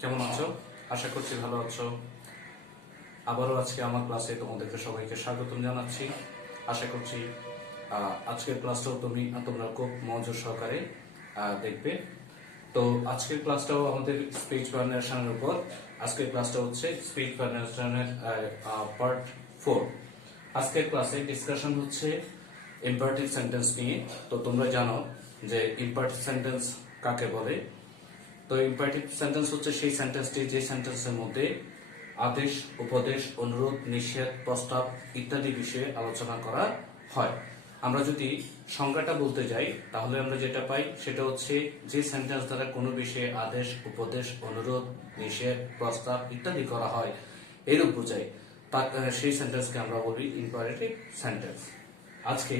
কেমন আছো? আশা করছি ভালো আছো। আবারও আজকে আমার ক্লাসে তোমাদেরকে সবাইকে স্বাগতম জানাচ্ছি। আশা করছি আজকের ক্লাসটাও তোমরা খুব মনোযোগ সহকারে দেখবে। তো আজকের ক্লাসটাও আমাদের স্পিচ ভ্যারিয়েশনের উপর। আজকের ক্লাসটা হচ্ছে স্পিচ ভ্যারিয়েশনের পার্ট 4। আজকের ক্লাসে ডিসকাশন হচ্ছে ইম্পারেটিভ সেন্টেন্স নিয়ে। তো তোমরা জানো যে ইম্পারেটিভ সেন্টেন্স কাকে বলে। তো ইম্পারেটিভ সেন্টেন্স হচ্ছে সেই সেন্টেন্সটি যে সেন্টেন্সের মধ্যে আদেশ, উপদেশ, অনুরোধ, নিষেধ, প্রস্তাব ইত্যাদি বিষয়ে আলোচনা করা হয়। আমরা যদি সংজ্ঞাটা বলতে যাই তাহলে আমরা যেটা পাই সেটা হচ্ছে যে সেন্টেন্স দ্বারা কোনো বিষয়ে আদেশ, উপদেশ, অনুরোধ, নিষেধ, প্রস্তাব ইত্যাদি করা হয় এরূপ বোঝায় সেই সেন্টেন্সকে আমরা বলি ইম্পারেটিভ সেন্টেন্স। আজকে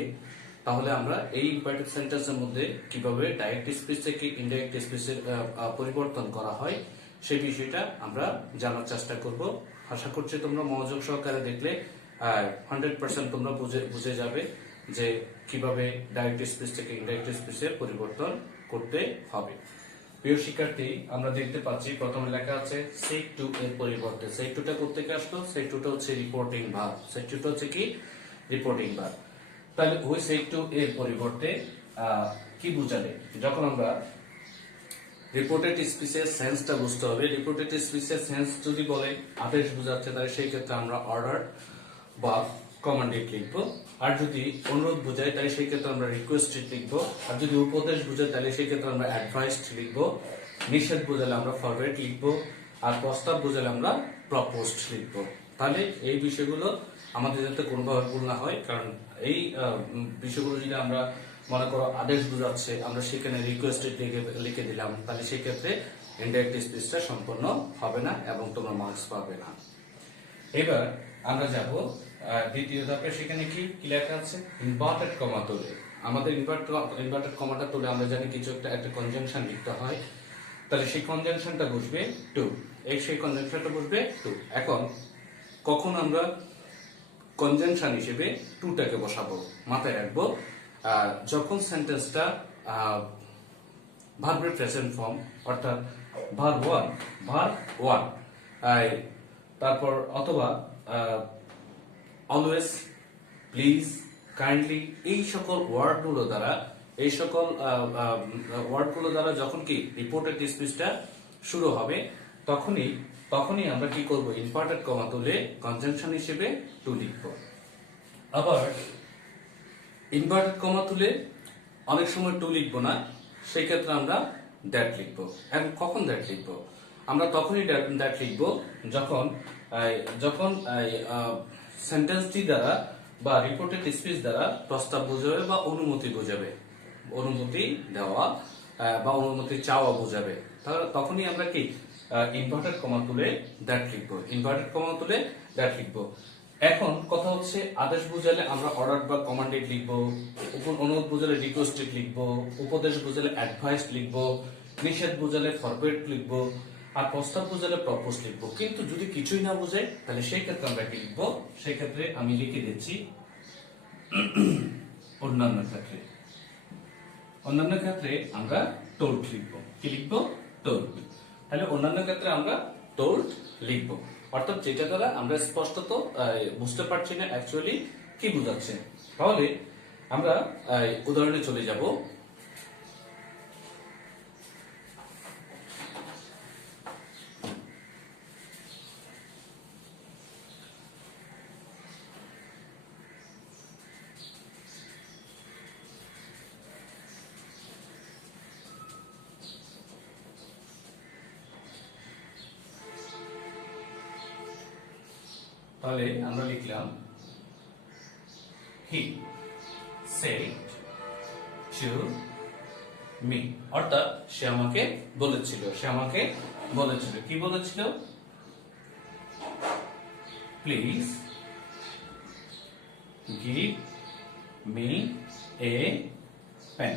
তাহলে আমরা এই ইম্পারেটিভ সেন্টেন্সের মধ্যে কিভাবে ডাইরেক্ট স্পিচ থেকে ইনডাইরেক্ট স্পিচের পরিবর্তন করা হয় সেই বিষয়টা আমরা জানার চেষ্টা করব। আশা করছি তোমরা মনোযোগ সহকারে দেখলে 100% তোমরা বুঝে যাবে যে কিভাবে ডাইরেক্ট স্পিচ থেকে ইনডাইরেক্ট স্পিচের পরিবর্তন করতে হবে। প্রিয় শিক্ষার্থী, আমরা দেখতে পাচ্ছি প্রথমে লেখা আছে সেক টু এর পরিবর্তে সেক টুটা করতে আসলো। সেক টুটা হচ্ছে রিপোর্টিং ভার্ব। সেক টুটা হচ্ছে কি? Reporting verb. তাহলে ওই সেক টু এর পরিবর্তে কি বুঝাবে? যখন আমরা রিপোর্টেড স্পিচের সেন্সটা বুঝতে হবে। রিপোর্টেড স্পিচের সেন্স যদি বলে আদেশ বোঝাচ্ছে তাহলে সেই ক্ষেত্রে আমরা অর্ডার বা কমান্ডেড লিখবো। আর যদি অনুরোধ বোঝায় তাহলে সেই ক্ষেত্রে আমরা রিকোয়েস্টেড লিখবো। আর যদি উপদেশ বোঝায় তাহলে সেই ক্ষেত্রে আমরা অ্যাডভাইসড লিখবো। নিষেধ বোঝালে আমরা ফরওয়ার্ড লিখবো। আর প্রস্তাব বোঝালে আমরা প্রপোজড লিখবো। তাহলে এই বিষয়গুলো আমাদের যাতে কোনোভাবে ভুল না হয়, কারণ এই বিষয়গুলো যদি আমরা মনে করো আদেশ বোঝাচ্ছে আমরা সেখানে রিকোয়েস্টেড লিখে দিলাম তাহলে সেই ক্ষেত্রে ইনডাইরেক্ট স্পিচটা সম্পূর্ণ হবে না এবং তোমরা মার্কস পাবে না। এবার আমরা যাব দ্বিতীয় ধাপে। সেখানে কি লেখা আছে? ইনভার্টেড কমা তুলে। আমাদের ইনভার্টেড কমাটা তুলে আমরা জানি কিছু একটা কনজাংশন লিখতে হয়। তাহলে সেই কনজাংশনটা বসবে টু। সেই কনজাংশনটা বসবে টু। এখন কখন আমরা কনজাংশন হিসেবে টুটাকে বসাবো মাথায় রাখবো যখন সেন্টেন্সটা ভার্বের প্রেজেন্ট ফর্ম অর্থাৎ ভার্ব ওয়ান তারপর অথবা অলওয়েজ, প্লিজ, কাইন্ডলি এই সকল ওয়ার্ডগুলো দ্বারা যখন কি রিপোর্টেড স্পিচটা শুরু হবে তখনই আমরা কি করব? ইম্পার্টেড কমা তুলে কনজাংশন হিসেবে টু লিখব। আবার ইনভার্টেড কমা তুলে অনেক সময় টু লিখবো না, সেই ক্ষেত্রে আমরা দ্যাট লিখবো। এখন কখন দ্যাট লিখবো? আমরা তখনই দ্যাট লিখবো যখন সেন্টেন্সটি দ্বারা বা রিপোর্টেড স্পিচ দ্বারা প্রস্তাব বোঝাবে বা অনুমতি বোঝাবে, অনুমতি দেওয়া বা অনুমতি চাওয়া বোঝাবে। তাহলে তখনই আমরা কি ইনভার্টেড কমা তুলে দ্যাট লিখবো। ইনভার্টেড কমা তুলে দ্যাট লিখবো। এখন কথা হচ্ছে আদেশ বোঝালে আমরা অর্ডার বা কমান্ডেড লিখবো, অনুরোধ বোঝালে রিকোয়েস্টেড লিখবো, উপদেশ বোঝালে অ্যাডভাইস লিখবো, নিষেধ বোঝালে ফরওয়ার্ড লিখবো, আর প্রস্তাব বোঝালে প্রপোজ লিখবো। কিন্তু যদি কিছুই না বোঝায় তাহলে সেই ক্ষেত্রে আমরা কি লিখবো? সেই ক্ষেত্রে আমি লিখে দিচ্ছি অন্যান্য ক্ষেত্রে আমরা টোল্ড লিখবো। কি লিখবো? টোল্ড। তাহলে অন্যান্য ক্ষেত্রে আমরা টোল্ড লিখবো। অর্থাৎ যেটা দ্বারা আমরা স্পষ্টত বুঝতে পারছি না অ্যাকচুয়ালি কি বোঝাচ্ছে। তাহলে আমরা উদাহরণে চলে যাব। তাহলে আমরা লিখলাম হি said to me, অর্থাৎ সে আমাকে বলেছিল। কি বলেছিল? Please give me a pen.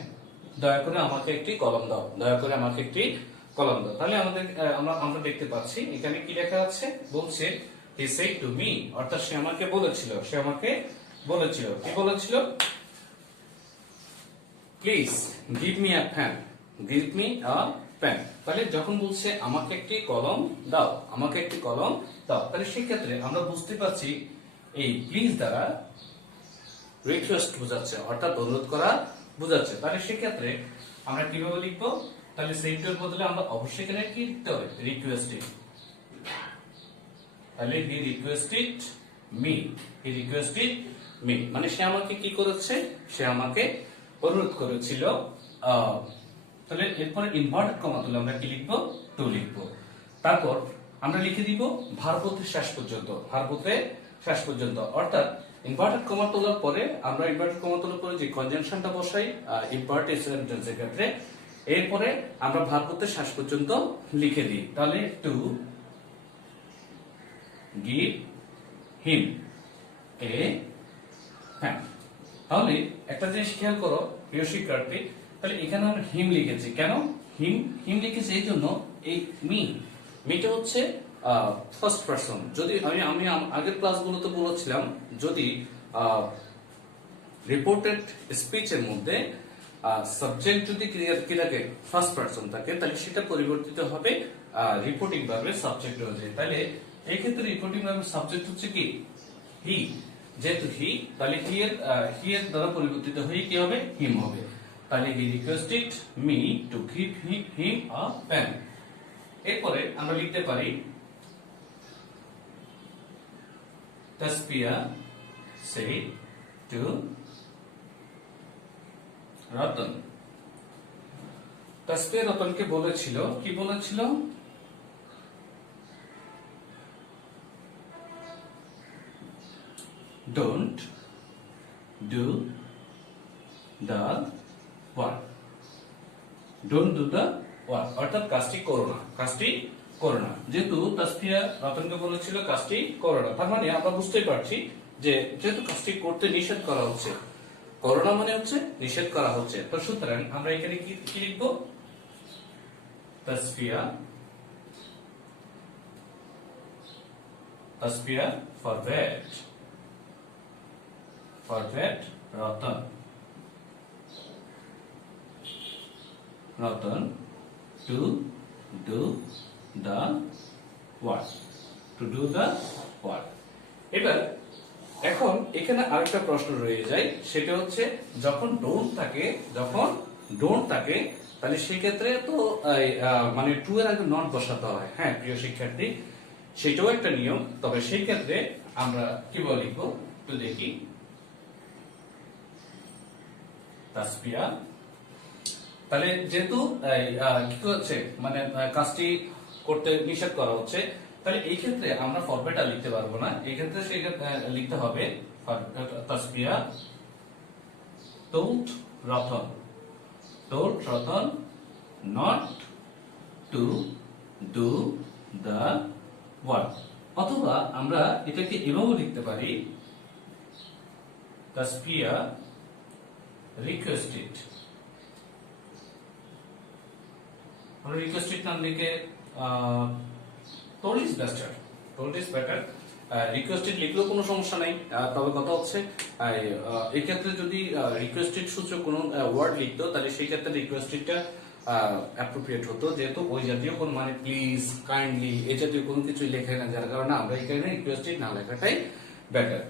দয়া করে আমাকে একটি কলম দাও। তাহলে আমরা দেখতে পাচ্ছি এখানে কি লেখা আছে? বলছে he said to me, অর্থাৎ সে আমাকে বলেছিল। কি বলেছিল? Please give me a pen. Pen. তাহলে যখন বলছে আমাকে একটি কলম দাও, আমাকে একটি কলম দাও, তাহলে সেই ক্ষেত্রে আমরা বুঝতে পারছি এই প্লিজ দ্বারা রিকোয়েস্ট বোঝাচ্ছে, অর্থাৎ অনুরোধ করা বোঝাচ্ছে। তাহলে সেক্ষেত্রে আমরা কিভাবে লিখবো? তাহলে সেইটার বদলে আমরা অবশ্যই এখানে কি লিখতে হবে? রিকোয়েস্টেড। তাহলে he requested me, he requested me, মানে সে আমাকে কি করেছে? সে আমাকে অনুরোধ করেছিল। তাহলে এরপরে ইনভার্টেড কমা তুলে আমরা কি লিখবো? টু লিখবো। তারপর আমরা লিখে দিব ভার্ব হতে শেষ পর্যন্ত, ভার্ব হতে শেষ পর্যন্ত, অর্থাৎ ইনভার্টেড কমা তোলার পরে আমরা ইনভার্টেড কমা তোলার পরে যে কনজাংশনটা বসাই ইম্পারেটিভ সেন্টেন্সের ক্ষেত্রে, এরপরে আমরা ভার্ব হতে শেষ পর্যন্ত লিখে দিই। তাহলে to give him a pen. তাহলে একটা জিনিস খেয়াল করো প্রিয় শিক্ষার্থী, তাহলে এখানে আমরা হিম লিখেছি কেন? হিম হিম লিখেছি এই জন্য, এই মিটা হচ্ছে ফার্স্ট পারসন। যদি আমি আগের ক্লাসগুলোতে বলেছিলাম, যদি রিপোর্টেড স্পিচের মধ্যে সাবজেক্ট যদি কি থাকে? ফার্স্ট পারসন থাকে, তাহলে সেটা পরিবর্তিত হবে রিপোর্টিং ভার্বের সাবজেক্ট অনুযায়ী। তাহলে এই ক্ষেত্রে রিপোর্টিং ভার্বের সাবজেক্ট হচ্ছে কি? হি। যেহেতু হি, তাহলে হি এর দ্বারা পরিবর্তিত হয়ে কি হবে? হিম হবে। তাহলে he requested me to give him a pen. এরপরে আমরা লিখতে পারি তাসপিয়া said to রতন। তাসপিয়া রতনকে বলেছিল, কি বলেছিল? Don't do the work, don't do the work, অর্থাৎ কাজটি করো না, কাজটি করো না। যেহেতু তাসফিয়া রতনকে বলেছিল কাজটি করো না, তার মানে আমরা বুঝতেই পারছি যে যেহেতু কাজটি করতে নিষেধ করা হচ্ছে, করো না মানে হচ্ছে নিষেধ করা হচ্ছে। তো সুতরাং আমরা এখানে কি লিখবো? Tasfia forbade Ratan to do the work, এবার এখন এখানে আরেকটা প্রশ্ন রয়ে যায়, সেটা হচ্ছে যখন ডোন্ট থাকে, তাহলে সেক্ষেত্রে তো মানে টু এর আগে নট বসাতে হয়। হ্যাঁ প্রিয় শিক্ষার্থী, সেটাও একটা নিয়ম। তবে সেই ক্ষেত্রে আমরা কিভাবে লিখবো একটু দেখি। তাসপিয়া, তাহলে যেহেতু কি করছে, মানে কাজটি করতে নিষেধ করা হচ্ছে, তাহলে এই ক্ষেত্রে আমরা ফরম্যাটটা লিখতে পারবো না। এই ক্ষেত্রে লিখতে হবে Tasfia told Ratan not to do the work, অথবা আমরা এটাকে এভাবে লিখতে পারি তাসপিয়া requested, আমরা রিকোয়েস্টেড নাম লিখে told is better, রিকোয়েস্টেড লিখলেও কোনো সমস্যা নাই। তবে কথা হচ্ছে এই ক্ষেত্রে যদি রিকোয়েস্টেড সূচক কোনো ওয়ার্ড লিখতো, তাহলে সেই ক্ষেত্রে রিকোয়েস্টেডটা অ্যাপ্রোপ্রিয়েট হতো, যেহেতু ওই জাতীয় কোনো মানে প্লিজ, কাইন্ডলি এই জাতীয় কোনো কিছু লেখে না, যার কারণে আমরা এখানে রিকোয়েস্টেড না লেখাটাই বেটার।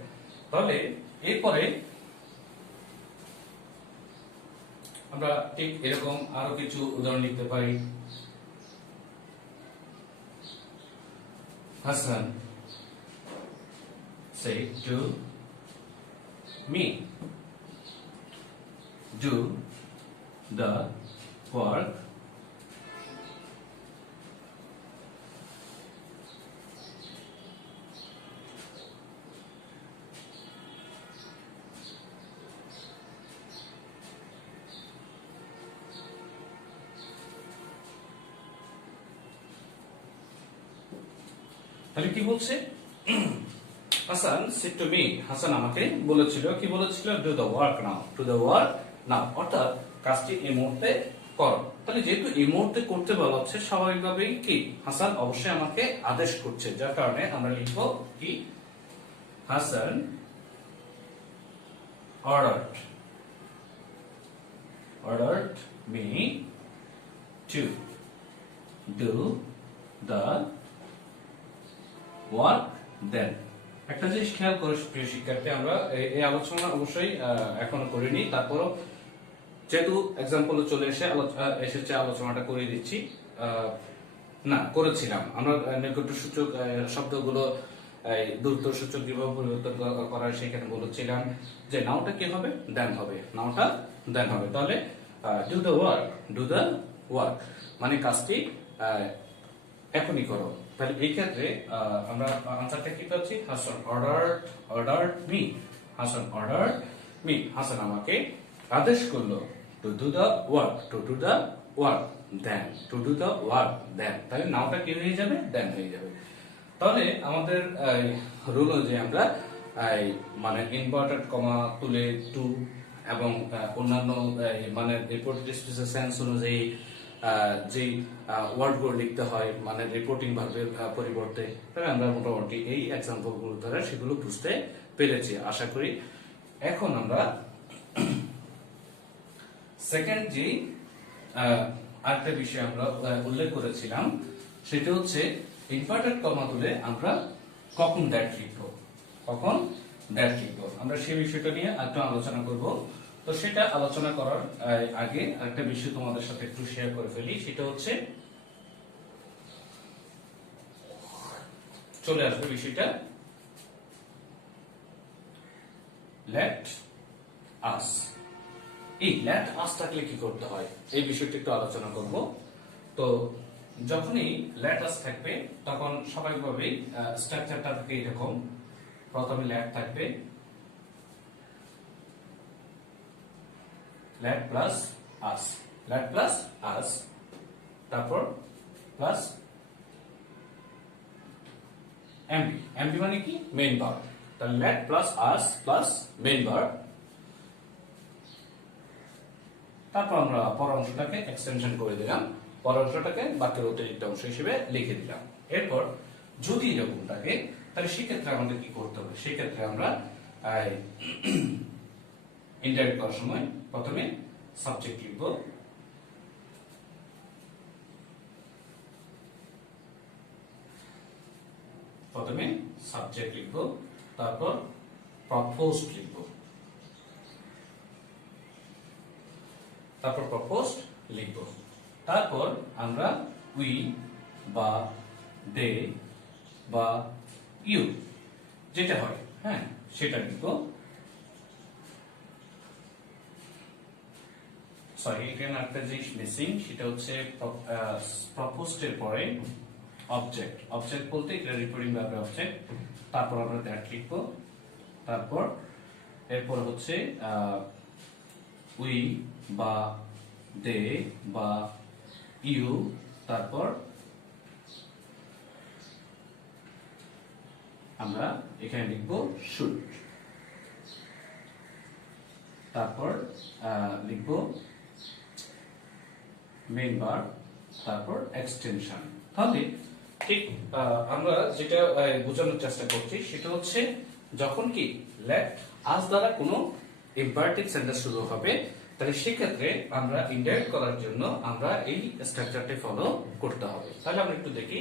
তাহলে এরপরে আমরা ঠিক এরকম আরো কিছু উদাহরণ লিখতে পারি। Hasan said to me, do the work তাহলে কি বলছে? Hasan said to me, Hasan আমাকে বলেছিল, কি বলেছিল? do the work now, অর্থাৎ কাজটি এই মুহূর্তে করো। তাহলে যেহেতু এই মুহূর্তে করতে বলা হচ্ছে, স্বাভাবিকভাবেই কি হাসান অবশ্যই আমাকে আদেশ করছে, যার কারণে আমরা লিখবো কি? Hasan ordered me to do the work then. একটা জিনিস খেয়াল করে প্রিয় শিক্ষার্থী, আমরা এই আলোচনা অবশ্যই এখনো করিনি, তারপরও যেহেতু এক্সাম্পলে চলে এসেছে আলোচনাটা করে দিচ্ছি। না, করেছিলাম আমরা নৈকট্য সূচক শব্দগুলো দূরত্ব সূচক কিভাবে পরিবর্তন করা হয় সেখানে বলেছিলাম যে নাউটা কি হবে, দেন হবে, নাউটা দেন হবে। তাহলে do the work, do the work মানে কাজটি এখনই করো। তাহলে এই ক্ষেত্রে আমরা আনসারটা কি পাচ্ছি, Hasan order me, Hasan order me, Hasan আমাকে আদেশ করলো to do the work, to do the work then, to do the work then. তাহলে নাউটা কি হয়ে যাবে, দেন হয়ে যাবে। তাহলে আমাদের রুল অনুযায়ী আমরা মানে ইনভার্টেড কমা তুলে টু এবং অন্যান্য মানে রিপোর্টেড স্পেসের সেন্স অনুযায়ী যে ওয়ার্ডগুলো লিখতে হয় মানে রিপোর্টিং ভার্বের পরিবর্তে, তাহলে আমরা মোটামুটি এই এক্সাম্পলগুলো দ্বারা সেগুলো বুঝতে পেরেছি আশা করি। এখন আমরা সেকেন্ড যে আরেকটা বিষয় আমরা উল্লেখ করেছিলাম সেটা হচ্ছে ইনভার্টেড কমা তুলে আমরা কখন দ্যাট লিখবো, কখন দ্যাট লিখবো, আমরা সেই বিষয়টা নিয়ে একটু আলোচনা করব। তো সেটা আলোচনা করার আগে একটা বিষয় তোমাদের সাথে একটু শেয়ার করে ফেলি, সেটা হচ্ছে চলে আসবে বিষয়টা লেট আস। এই লেট আস থাকলে কি করতে হয় এই বিষয়টা একটু আলোচনা করব। তো যখনই লেট আস থাকবে তখন স্বাভাবিকভাবেই স্ট্রাকচারটা থাকে এরকম, প্রথমে লেট থাকবে, লেট প্লাস আস, লেট প্লাস আস, তারপর প্লাস এমবি, এমবি মানে কি, মেইন ভার্ব। তাহলে লেট প্লাস আস প্লাস মেইন ভার্ব, তারপর আমরা পর অংশটাকে এক্সটেনশন করে দিলাম, পর অংশটাকে বাক্যের অতিরিক্ত অংশ হিসেবে লিখে দিলাম। এরপর যদি এরকম থাকে তাহলে সেক্ষেত্রে আমাদের কি করতে হবে, সেক্ষেত্রে আমরা ইনডাইরেক্ট করার সময় প্রথমে সাবজেক্ট লিখব, প্রথমে সাবজেক্ট লিখব, তারপর প্রপোজড লিখব, তারপর প্রপোজড লিখব, তারপর আমরা উই বা দে বা ইউ যেটা হয় হ্যাঁ সেটা লিখব। সরি, এখানে একটা জিনিস মিসিং, সেটা হচ্ছে প্রপোজড এর পরে অবজেক্ট, অবজেক্ট বলতে এটা রিপোর্টিং ভার্বের অবজেক্ট, তারপর আমরা দ্যাট লিখব, তারপর এরপর হচ্ছে উই বা দে বা ইউ, তারপর আমরা এখানে লিখব শুড, তারপর লিখব মেইন ভার্ব, তারপর এক্সটেনশন। তাহলে ঠিক আমরা যেটা বোঝানোর চেষ্টা করছি সেটা হচ্ছে যখন কি লেট আস দ্বারা কোনো ইম্পারেটিভ সেন্টেন্স শুরু হবে তাহলে সেক্ষেত্রে আমরা ইনডাইরেক্ট করার জন্য আমরা এই স্ট্রাকচারটি ফলো করতে হবে। তাহলে আমরা একটু দেখি,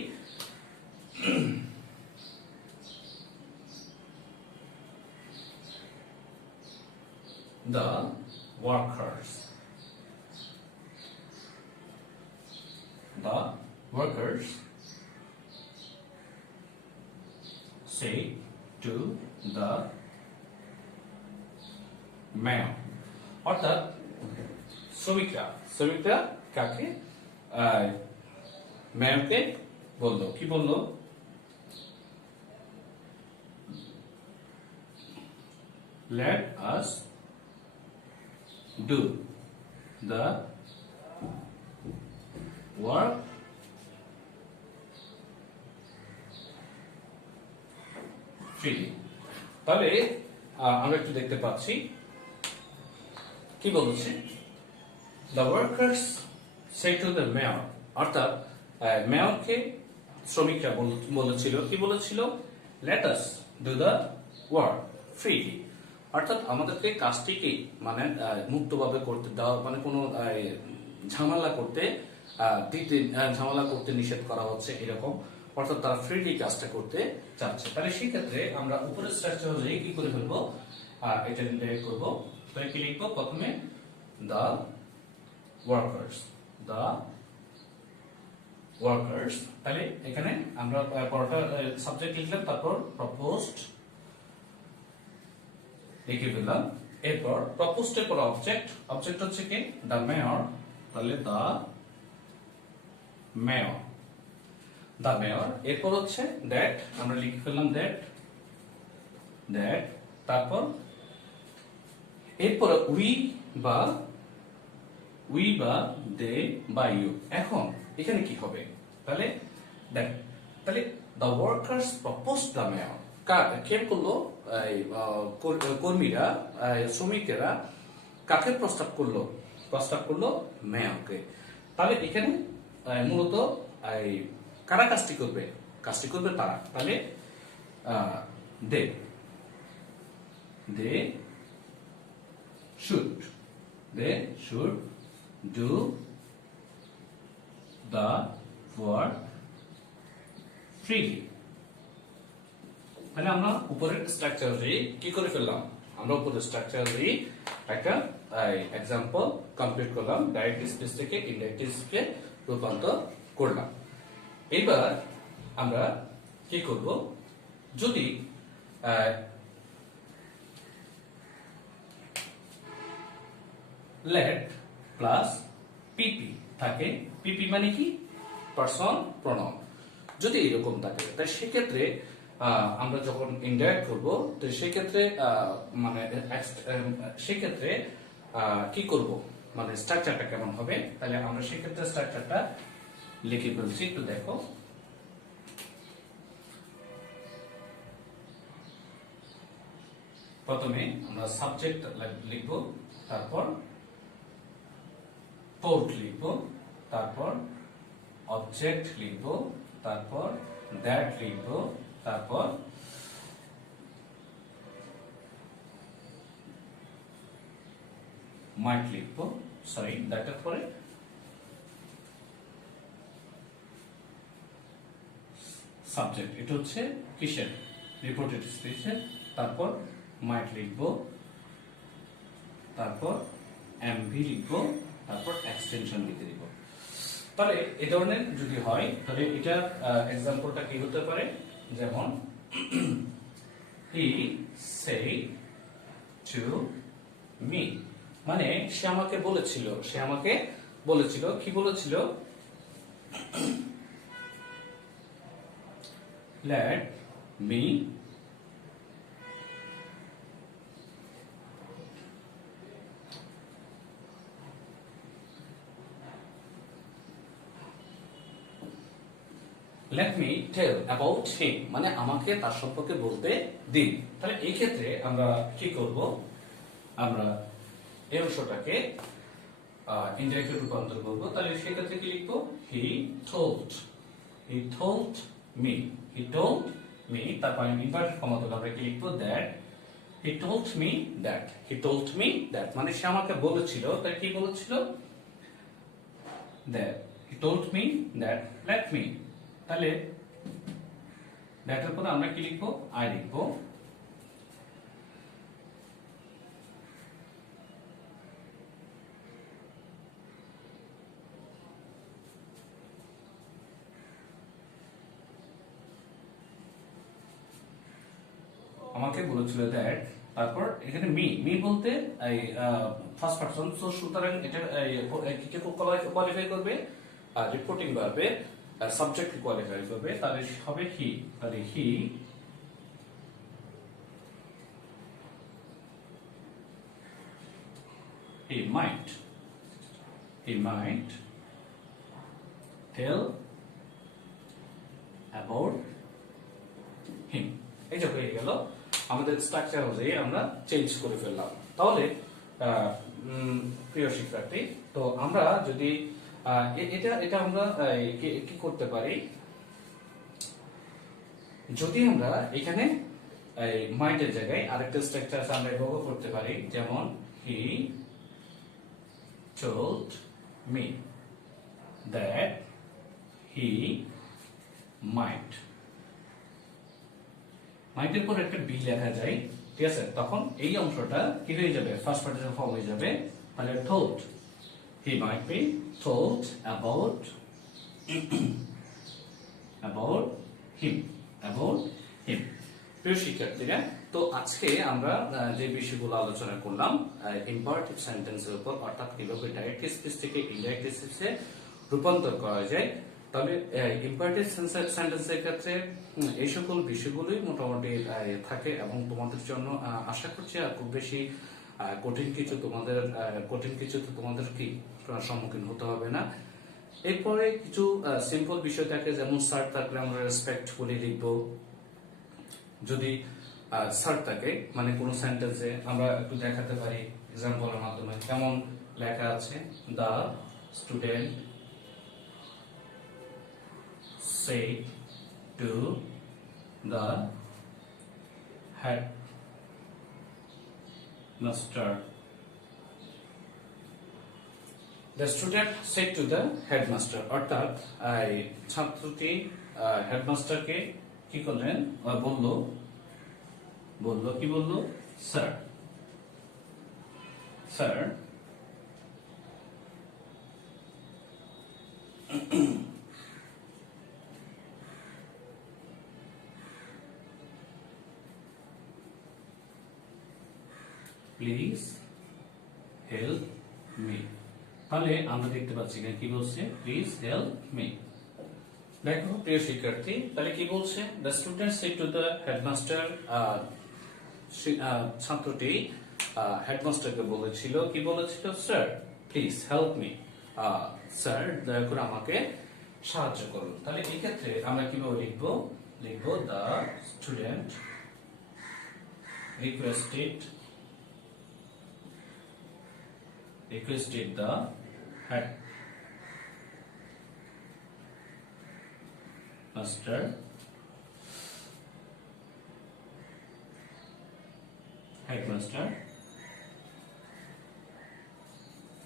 the workers, the workers say to the man, অর্থাৎ শ্রমিকরা কাকে ম্যামকে বললো, কি বললো, let us do the work freely। তাহলে আমরা একটু দেখতে পাচ্ছি কি বলছে, the workers say to the mayor, অর্থাৎ মেয়রকে শ্রমিকরা বলেছিল, কি বলেছিল, let us do the work freely, অর্থাৎ আমাদেরকে কাজটিকে মানে মুক্তভাবে করতে দাও, মানে কোনো ঝামেলা করতে দিতে ঝামেলা করতে নিষেধ করা হচ্ছে এরকম, অর্থাৎ তারা ফ্রিলি কাজটা করতে চাচ্ছে। তাহলে সেই ক্ষেত্রে আমরা উপরের স্ট্রাকচার অনুযায়ী কি করে ফেলবো, এটা ইন্টারেক্ট করবো। তাহলে কি লিখবো, প্রথমে দ্য ওয়ার্কার্স, দ্য ওয়ার্কার্স। তাহলে এখানে আমরা পরটা সাবজেক্ট লিখলাম, তারপর প্রপোজড লিখে ফেললাম। এরপর প্রপোজড এর পর অবজেক্ট, অবজেক্ট হচ্ছে কি দ্য মেয়র, তাহলে দ্য মেয়র, দ্য মেয়র। এরপর হচ্ছে দ্যাট, আমরা লিখে ফেললাম দ্যাট, দ্যাট। তারপর এরপর উই বা দে বা ইউ। এখন এখানে কি হবে, তাহলে দেখ, তাহলে the workers propose the mayor, কে করলো, কর্মীরা, শ্রমিকেরা কাকে প্রস্তাব করলো, প্রস্তাব করলো মেয়রকে। তাহলে এখানে মূলত কারা কাজটি করবে, কাজটি করবে তারা। তাহলে দে, দে should, they should do the work freely। তাহলে আমরা উপরের স্ট্রাকচার কি করে ফেললাম, আমরা উপরের স্ট্রাকচার একটা এক্সাম্পল কমপ্লিট করলাম, ডাইরেক্ট স্পিচ থেকে ইনডাইরেক্ট স্পিচে রূপান্তর করলাম। এবার আমরা কি করব, যদি let প্লাস পিপি থাকে, পিপি মানে কি পার্সন প্রনাউন, যদি এরকম থাকে, তাই সেক্ষেত্রে আমরা যখন ইনডাইরেক্ট করব, তো সেক্ষেত্রে মানে সেক্ষেত্রে কি করব, মানে স্ট্রাকচারটা কেমন হবে। তাহলে আমরা সেক্ষেত্রে স্ট্রাকচারটা লিখে ফেলছি, একটু দেখো। প্রথমে আমরা সাবজেক্ট লিখব, তারপর পোর্ট লিখব, তারপর অবজেক্ট লিখব, তারপর দ্যাট লিখব, তারপর মাইট লিখব, সরি দ্যাটের পরে সাবজেক্ট, এটা হচ্ছে কিসের, রিপোর্টেড স্পিচের। তারপর মাইট লিখব, তারপর এমভি লিখব, তারপর এক্সটেনশন লিখে দিব। তাহলে এই ধরনের যদি হয়, তাহলে এটার এক্সাম্পলটা কি হতে পারে, যেমন হি said to me, মানে সে আমাকে বলেছিল, সে আমাকে বলেছিল, কি বলেছিল, let me let me tell about him, মানে আমাকে তার সম্পর্কে বলতে দিন। তাহলে এই ক্ষেত্রে আমরা কি করব, আমরা এই অংশটাকে ইনডাইরেক্টে রূপান্তর করব। তাহলে সেই ক্ষেত্রে কি লিখব, he told me, he told me, তারপর ইনভার্টেড কমা তুলে আমরা কি লিখব, that he told me that, he told me that, মানে সে আমাকে বলেছিল, তাই কি বলেছিল, that he told me that, let me। তাহলে দ্যাটের পরে আমরা কি লিখবো, আই লিখবো। আমাকে বলেছিল দ্যাট, তারপর এখানে মি, মি বলতে এই ফার্স্ট পারসন, সো সুতরাং এটা কি কোয়ালিফাই করবে, রিপোর্টিং ভার্বে সাবজেক্ট কোয়ালিফাই করবে, তাহলে হবে হি। তাহলে he might tell about him। এই যে হয়ে গেল, আমাদের স্ট্রাকচার অনুযায়ী আমরা চেঞ্জ করে ফেললাম। তাহলে প্রিয় শিক্ষার্থী, তো আমরা যদি এটা আমরা কি করতে পারি, যদি আমরা এখানে মাইন্ডের জায়গায় আরেকটা স্ট্রাকচার আমরা ব্যবহার করতে পারি, যেমন he told me, that he might মাইটের পর একটা বি লেখা যায়, ঠিক আছে, তখন এই অংশটা কি হয়ে যাবে, ফার্স্ট পার্টিসিপল ফর্ম হয়ে যাবে, তাহলে thought he might be thought about him প্রিয় শিক্ষার্থীরা, তো আজকে আমরা যে বিষয়গুলো আলোচনা করলাম ইম্পারেটিভ সেন্টেন্সের উপর, অর্থাৎ কিভাবে ডাইরেক্ট স্পিচ থেকে ইনডাইরেক্ট স্পিচে রূপান্তর করা যায়। তবে ইম্পারেটিভ সেন্টেন্সের ক্ষেত্রে এই সকল বিষয়গুলোই মোটামুটি থাকে এবং তোমাদের জন্য আশা করছি আর খুব বেশি কঠিন কিছু তোমাদের কি সম্মুখীন হতে হবে না। এরপরে কিছু সিম্পল বিষয় থাকে, যেমন স্যার থাকলে আমরা রেসপেক্টফুলি লিখবো। যদি স্যার থাকে মানে কোন সেন্টেন্সে আমরা একটু দেখাতে পারি এক্সাম্পলের মাধ্যমে, কেমন লেখা আছে, দা student said to the headmaster. The student said to the headmaster, অর্থাৎ ছাত্রটি হেডমাস্টারকে কি করলেন, কি বললো, স্যার প্লিজ হেল্প মি। তাহলে আমরা দেখতে পাচ্ছি না কি বলছে, প্লিজ হেল্প মি। দেখো প্রিয় শিক্ষার্থী, তাহলে কি বলছে, the student said to the headmaster, ছাত্রটি হেডমাস্টারকে বলেছিল, কি বলেছিল, sir please help me, sir দয়া করে আমাকে সাহায্য করুন। তাহলে এই ক্ষেত্রে আমরা কিভাবে লিখবো, the student requested the headmaster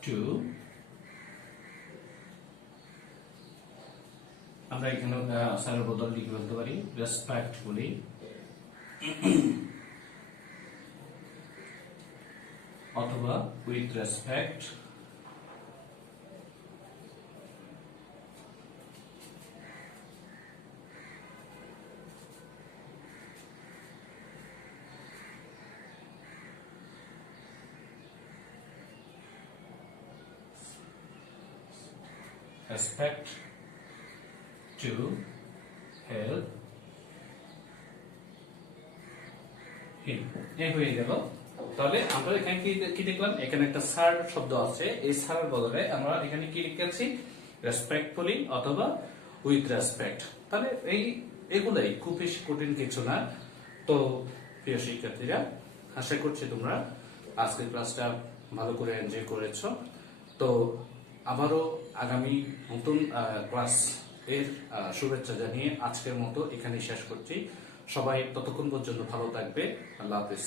to, আমরা এখানে স্যারের বদল লিখে বলতে পারি রেসপেক্টফুলি অথবা with respect to help him। এই হয়ে গেল। তাহলে আমরা এখানে কি দেখলাম, এখানে একটা স্যার শব্দ আছে, এই স্যারের বদলে আমরা এখানে কি লিখেছি, রেসপেক্টফুলি অথবা উইথ রেসপেক্ট। তাহলে এগুলাই খুব বেশি কঠিন কিছু না। তো প্রিয় শিক্ষার্থীরা, আশা করছি তোমরা আজকের ক্লাসটা ভালো করে এনজয় করেছো। তো আবারও আগামী নতুন ক্লাস এর শুভেচ্ছা জানিয়ে আজকের মতো এখানেই শেষ করছি। সবাই ততক্ষণ পর্যন্ত ভালো থাকবে। আল্লাহ হাফেজ।